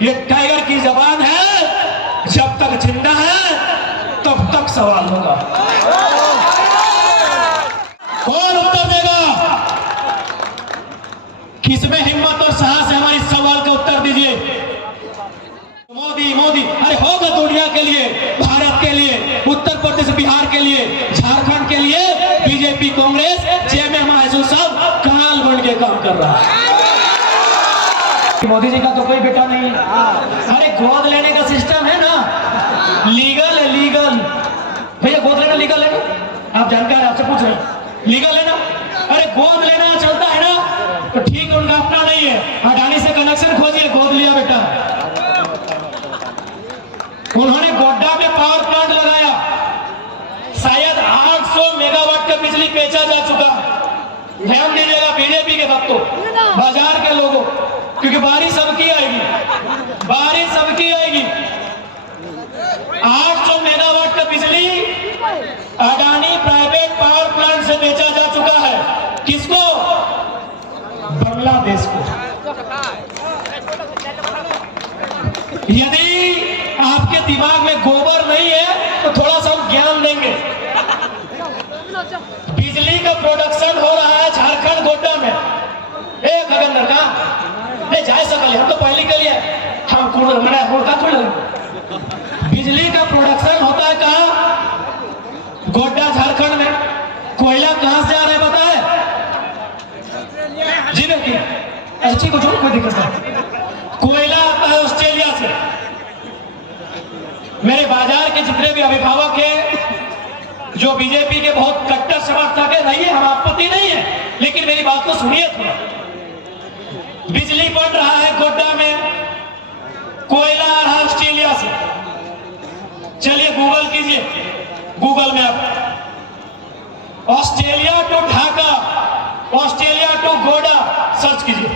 ये टाइगर की जबान है, जब तक जिंदा है तब तक सवाल होगा। कौन उत्तर देगा? किसमें हिम्मत और साहस है? हमारे सवाल का उत्तर दीजिए। मोदी मोदी, अरे होगा दुनिया के लिए, भारत के लिए, उत्तर प्रदेश बिहार के लिए, झारखंड के लिए बीजेपी कांग्रेस जय महसूस सब काल बन के काम कर रहा है। मोदी जी का तो कोई बेटा नहीं है। अरे गोद लेने का सिस्टम है ना, लीगल है, लीगल। भैया गोद लेना लीगल है ना? आप जानकार है, आपसे पूछ रहे हैं, लीगल है ना? अरे गोद लेना चलता है ना, तो ठीक है, उनका अपना नहीं है। अडानी से कनेक्शन खोजिए, गोद लिया बेटा। उन्होंने गोड्डा में पावर प्लांट लगाया, शायद 800 मेगावाट का बिजली बेचा जा चुका। ध्यान दीजिएगा बीजेपी के भक्तों, बाजार के लोगों, क्योंकि बारिश सबकी आएगी, बारिश सबकी आएगी। 800 मेगावाट का बिजली अडानी प्राइवेट पावर प्लांट से बेचा जा चुका है। किसको? बांग्लादेश को। यदि आपके दिमाग में गोबर नहीं है तो थोड़ा सा हम ज्ञान देंगे। बिजली का प्रोडक्शन हो रहा है झारखंड गोड्डा में। एक खगेंद्र का नहीं जा सकल, हम तो पहले के लिए हम थोड़ा बिजली का प्रोडक्शन होता है कहाँ? गोड्डा झारखंड में। कोयला कहां से आ रहा है बताए? जी नहीं, अच्छी को कोई दिक्कत नहीं। कोयला आता है ऑस्ट्रेलिया से। मेरे बाजार के जितने भी अभिभावक हैं जो बीजेपी के बहुत कट्टर समर्थक है, रहिए, हम आपत्ति नहीं है, लेकिन मेरी बात को सुनिए थोड़ा। बिजली बन रहा है गोड्डा में, कोयला आ रहा है ऑस्ट्रेलिया से। चलिए गूगल कीजिए, गूगल में आप Australia to Dhaka, Australia to Godda search कीजिए।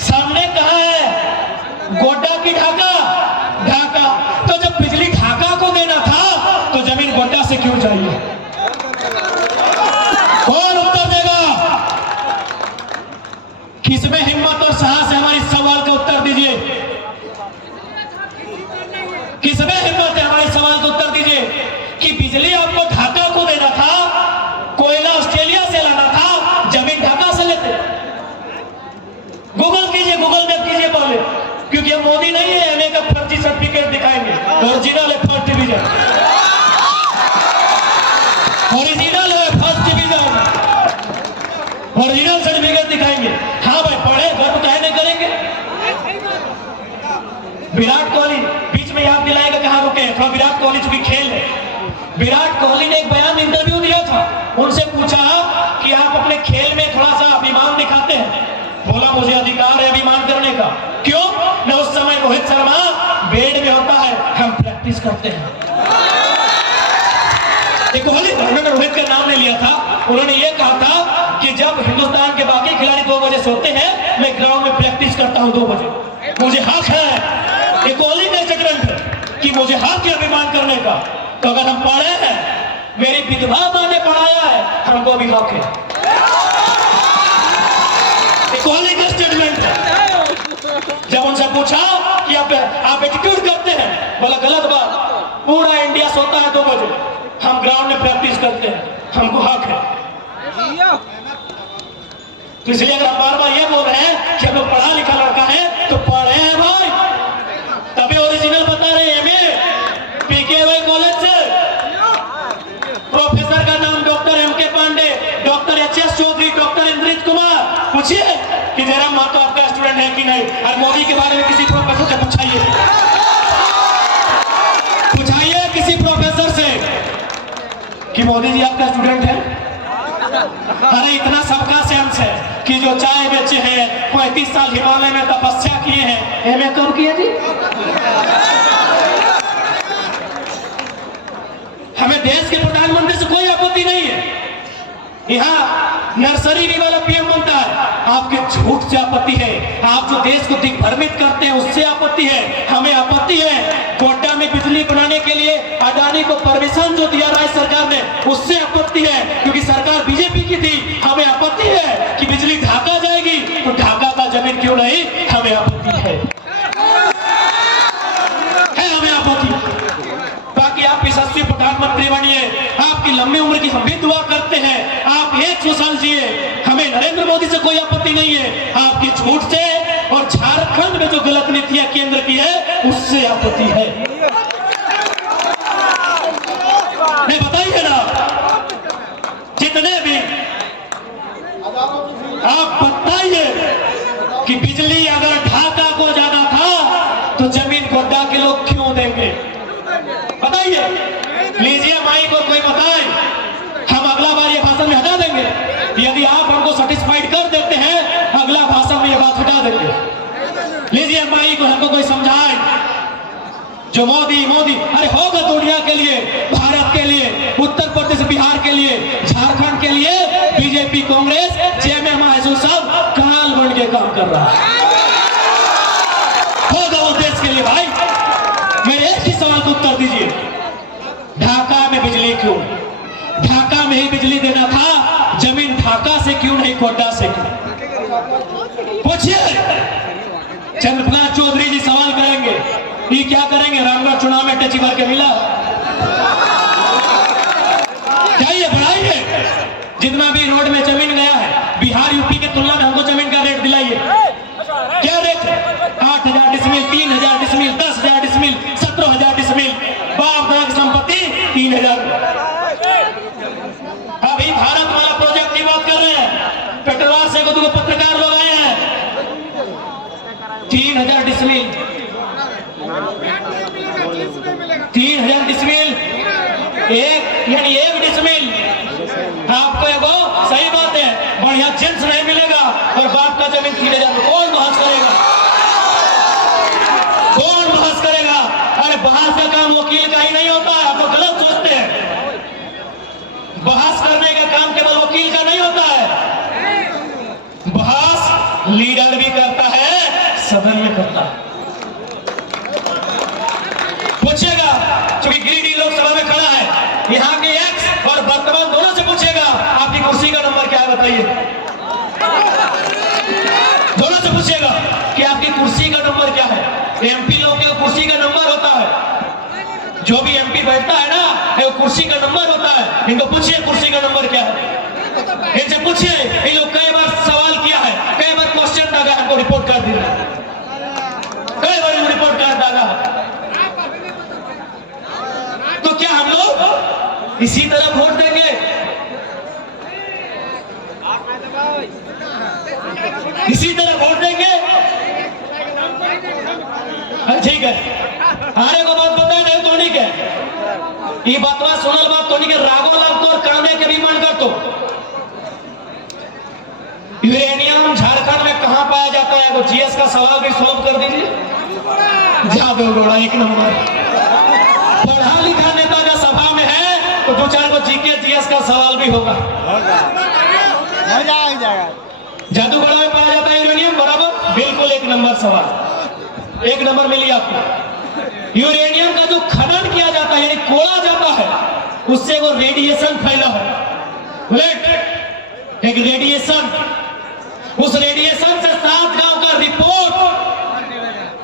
सामने कहां है? गोड्डा की ढाका? ढाका। तो जब बिजली ढाका को देना था तो जमीन गोड्डा से क्यों चाहिए? कौन उत्तर देगा? किसमें हिम्मत और साहस है? हमारे सवाल का उत्तर दीजिए। किसमें हिम्मत है? हमारे सवाल का उत्तर दीजिए कि बिजली आपको ढाका को देना था, कोयला ऑस्ट्रेलिया से लाना था, जमीन ढाका से लेते। गूगल कीजिए, गूगल मैप कीजिए पहले, क्योंकि हम मोदी नहीं है एमए का फर्जी सर्टिफिकेट दिखाएंगे। ओरिजिनल है फर्स्ट डिवीजन, ओरिजिनल है फर्स्ट डिवीजन, ओरिजिनल सर्टिफिकेट दिखाएंगे। हाँ भाई पढ़े, गर्व काहे नहीं करेंगे? विराट कोहली बीच में याद दिलाएगा कहां रुके हैं, थोड़ा विराट कोहली चूंकि खेल है। विराट कोहली ने एक बयान इंटरव्यू दिया था, उनसे पूछा कि आप अपने खेल में थोड़ा सा अभिमान दिखाते हैं। बोला मुझे अधिकार है अभिमान करने का। क्यों? न उस समय रोहित शर्मा बेड में होता है, हम प्रैक्टिस करते हैं। कोहली, उन्होंने रोहित का नाम नहीं लिया था, उन्होंने ये कहा था कि जब हिंदुस्तान के बाकी खिलाड़ी 2 बजे सोते हैं, मैं ग्राउंड में प्रैक्टिस करता हूं 2 बजे। मुझे हक है, ये कोहली का स्टेटमेंट है कि मुझे हक है अभिमान करने का। तो अगर हम पढ़े हैं, मेरी विधवा मां ने पढ़ाया है, हमको भी हक है। कोहली का स्टेटमेंट है। जब उनसे पूछा कि आप एटीट्यूड करते हैं, बोला गलत बात, पूरा इंडिया सोता है 2 बजे, हम ग्राउंड में प्रैक्टिस करते हैं, हमको हक है। तो इसलिए अगर हम बार बार ये बोल रहे हैं कि हम लोग पढ़ा लिखा लड़का है, तो पढ़े हैं भाई, तभी ओरिजिनल बता रहे हैं। पीकेवाई कॉलेज से प्रोफेसर का नाम doctor MK Pandey, doctor HS Chaudhary, doctor Indrit Kumar. पूछिए कि जयराम महतो आपका स्टूडेंट है कि नहीं, और मोदी के बारे में किसी प्रोफेसर से पूछाइए, पूछाइए किसी प्रोफेसर से कि मोदी जी आपका स्टूडेंट है। अरे इतना सबका सेंस है कि जो चाय बेचे हैं, 35 साल हिमालय में तपस्या किए हैं, एमए कब किए जी? हमें देश के प्रधानमंत्री से कोई आपत्ति नहीं है, यहाँ नर्सरी भी वाला पीएम बनता है, आपके झूठ से आपत्ति है। आप जो देश को दिग्भ्रमित करते हैं उससे आपत्ति है, हमें आपत्ति है। गोड्डा में बिजली बनाने के लिए अडानी को परमिशन जो दिया राज्य सरकार ने, उससे आपत्ति है, क्योंकि सरकार बीजेपी की थी। हमें आपत्ति है कि बिजली ढाका जाएगी तो ढाका का जमीन क्यों क्यों नहीं, हमें आपत्ति है हमें आपत्ति। बाकी आप यशस्वी प्रधानमंत्री बनिए, आपकी लंबी उम्र की हम भी दुआ करते हैं, आप 100 साल जिए, हमें नरेंद्र मोदी से कोई आपत्ति नहीं है, आपकी झूठ से और झारखंड में जो गलत नीतियां केंद्र की है उससे आपत्ति है। नहीं बताइए ना, जितने भी आप बताइए कि बिजली अगर ढाका को जाना था तो जमीन गोड्डा के लोग क्यों देंगे, बताइए। लीजिए माई को कोई बताए, हम अगला बार ये भाषण में हटा देंगे। यदि आप हमको सेटिस्फाइड कर देते हैं, अगला भाषण में ये बात हटा देंगे। लीजिए माई को हमको कोई समझाए, जो मोदी मोदी अरे होगा दुनिया के लिए, भारत के लिए, उत्तर प्रदेश बिहार के लिए, झारखंड के लिए बीजेपी कांग्रेस जेएमएम सब काल बन के काम कर रहा है, होगा वो देश के लिए। भाई मेरे एक ही सवाल का उत्तर दीजिए, ढाका में बिजली क्यों, ढाका में ही बिजली देना था, जमीन ढाका से क्यों नहीं गोड्डा से क्यों, पूछिए। चंद्रप्रकाश चौधरी जी सवाल करेंगे, ये क्या करेंगे, रामगढ़ चुनाव में टची भर के मिला, जाइए बढ़ाइए, जितना भी रोड में जमीन गया है बिहार यूपी के तुलना में हमको जमीन का रेट दिलाइए, क्या rate, 8,000 decimal, 3,000 decimal, 10,000 decimal, 17,000 decimal, बाप दादा की संपत्ति 3,000। अभी भारत वाला प्रोजेक्ट की बात कर रहे हैं, पेट्रोल से को पत्रकार लोग आए हैं, 3,000 डिसमिल, 3,000 डिसमिल, यानी एक डिसमिल आपको एगो, सही बात है, बढ़िया जेंस नहीं मिलेगा और बाप का जमीन 3,000 में कौन बहस करेगा, कौन बहस करेगा। अरे बहस का काम वकील का ही नहीं होता है, आप तो गलत सोचते हैं, बहस करने का काम केवल वकील का नहीं होता है, बहस लीडर भी करता है, सदन में करता है। पूछेगा, क्योंकि गिरिडीह लोकसभा में खड़ा है, यहाँ के एक्स और वर्तमान दोनों से पूछेगा आपकी कुर्सी का नंबर क्या है बताइए, दोनों से पूछेगा कि आपकी कुर्सी का नंबर क्या है। एमपी लोग के कुर्सी का नंबर होता है, जो भी एमपी बैठता है ना, वो कुर्सी का नंबर होता है। इनको पूछिए कुर्सी का नंबर क्या है, इनसे पूछिए, इन लोग कई बार सवाल किया है, कई बार क्वेश्चन डाला, हमको रिपोर्ट कर दिया, कई बार रिपोर्ट कर डाला। तो क्या हम लोग इसी तरह वोट देंगे, इसी तरह वोट देंगे? ठीक है, आने को बात बताए नहीं तो नहीं के, ये बात सुनल बात तो नहीं के, रागो लाग तो और कामे के भी मन कर तो। यूरेनियम झारखंड में कहां पाया जाता है, वो जीएस का सवाल भी सॉल्व कर दीजिए। जादूगोड़ा एक नंबर, पढ़ा लिखा नेता का सभा में है तो 2-4 को जीके जीएस का सवाल भी होगा, जादूगढ़ में पाया जाता है यूरेनियम, बराबर, बिल्कुल एक नंबर सवाल, एक नंबर मिली आपको। यूरेनियम का जो खनन किया जाता है, यानी कोड़ा जाता है, उससे वो रेडिएशन फैला है, एक रेडिएशन, उस रेडिएशन से 7 गांव का रिपोर्ट,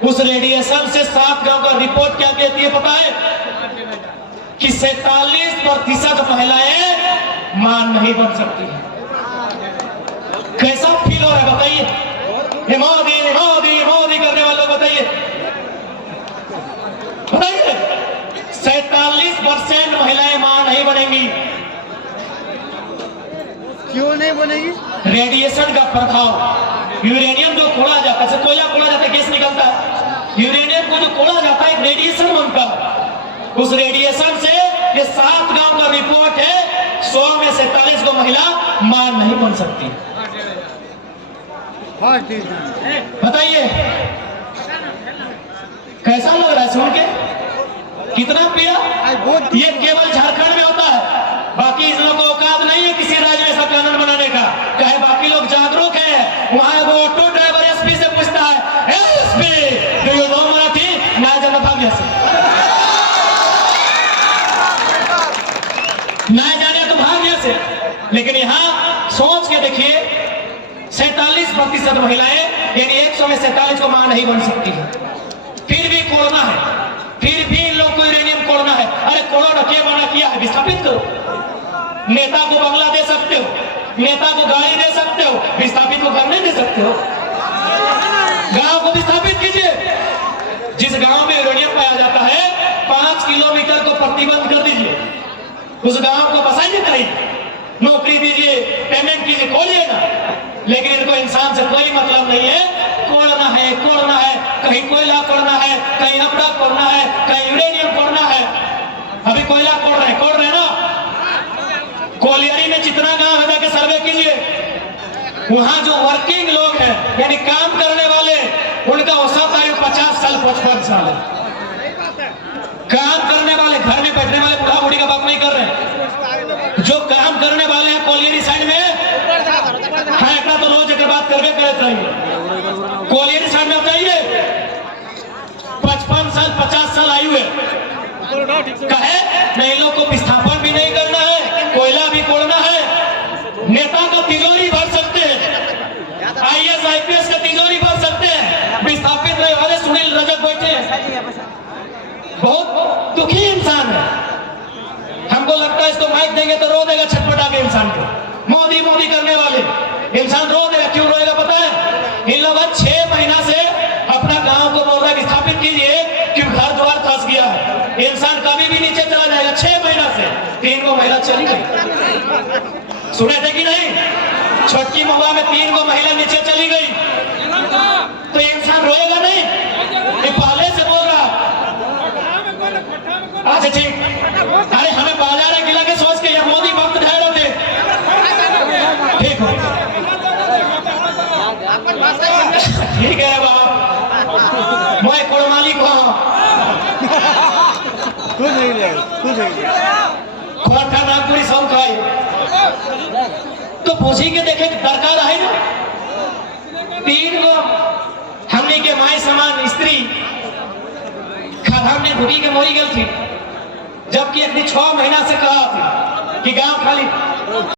उस रेडिएशन से 7 गांव का रिपोर्ट क्या कहती है पता है, कि 47% महिलाएं मां नहीं बन सकती है। कैसा फील हो रहा है बताइए, मोदी मोदी मोदी करने वालों बताइए, बताइए 47% महिलाएं मां नहीं बनेंगी, क्यों नहीं बनेगी? रेडिएशन का प्रभाव। यूरेनियम जो खोला जाता है, कोयला खोला जाता है, गैस निकलता है, यूरेनियम को जो खोला जाता है रेडिएशन बनता है, उस रेडिएशन से ये 7 गांव का रिपोर्ट है, 100 में 47 को महिला मां नहीं बन सकती। बताइए कैसा लग रहा है सुन के, कितना पिया? ये केवल झारखंड में होता है, बाकी इन लोगों को औकात नहीं है किसी राज्य में ऐसा कानून बनाने का, चाहे बाकी लोग जागरूक है। वहां वो ऑटो ड्राइवर एसपी से पूछता है, SP do you know Marathi, ना जाना भाग्य से, ना जाने तो भाग्य से। लेकिन यहाँ सोच के देखिए 47% महिलाएं यानी 100 में 47 को मां नहीं बन सकती है। फिर भी कोड़ना है, फिर भी इन लोग को यूरेनियम कोड़ना है। अरे कोड़ो ना, क्या बना किया है, विस्थापित करो। नेता को बंगला दे सकते हो, नेता को गाड़ी दे सकते हो, विस्थापित को घर नहीं दे सकते हो। गांव को विस्थापित कीजिए। जिस गांव में यूरेनियम पाया जाता है 5 किलोमीटर को प्रतिबंध कर दीजिए, उस गांव को बसाइए, कहीं नौकरी दीजिए, पेमेंट कीजिए, खोलिए ना। लेकिन इनको इंसान से कोई मतलब नहीं है। कोड़ना है, कोड़ना है, कहीं कोयला कोड़ना है, कहीं अपड़ा कोड़ना है, कहीं यूरेनियम कोड़ना है। अभी कोयला कोड़ रहे ना। कोलियरी में जितना गांव है जाके सर्वे कीजिए, वहां जो वर्किंग लोग हैं यानी काम करने वाले, उनका औसत आयु 50 साल 55 साल है। काम करने वाले, घर में बैठने वाले बुढ़ा बुढ़ी का बात नहीं कर रहे। जो काम करने वाले हैं कोलियरी साइड में, हाँ इतना तो रोज एक बात करके करे चाहिए। कोलियरी साइड में बताइए 55 साल 50 साल आयु है, कहे नहीं, लोग को विस्थापन भी नहीं करना है, कोयला भी कोड़ना है। नेता का तिजोरी भर सकते हैं, IAS IPS का तिजोरी भर सकते हैं, विस्थापित रहे वाले सुनील रजक बैठे हैं। बहुत दुखी इंसान है। हमको लगता है इसको माइक देंगे तो रो देगा छटपटा के इंसान को। मोदी मोदी करने वाले इंसान रो देगा। क्यों रोएगा पता है? इन लोग 6 महीना से अपना गांव को बोल रहा है विस्थापित कीजिए, क्यों घर द्वार फंस गया है। इंसान कभी भी नीचे चला जाएगा। 6 महीना से 3 को महिला चली गई, सुने थे कि नहीं? छोटकी महुआ में 3 को महिला नीचे चली गई, तो इंसान रोएगा नहीं? ये पहले से बोल रहा। अच्छा ठीक, अरे हमें बाजार है गिला के सोच के, या मोदी भक्त ठहर होते ठीक हो। ठीक है बाबा, मैं कोड़माली को खोटा नागपुरी सब खाए तो पूछी के देखे दरकार है ना। 3 को हमने के माए समान स्त्री खदान में घुटी के मोरी गई थी, जबकि अपनी 6 महीना से कहा थी कि गांव खाली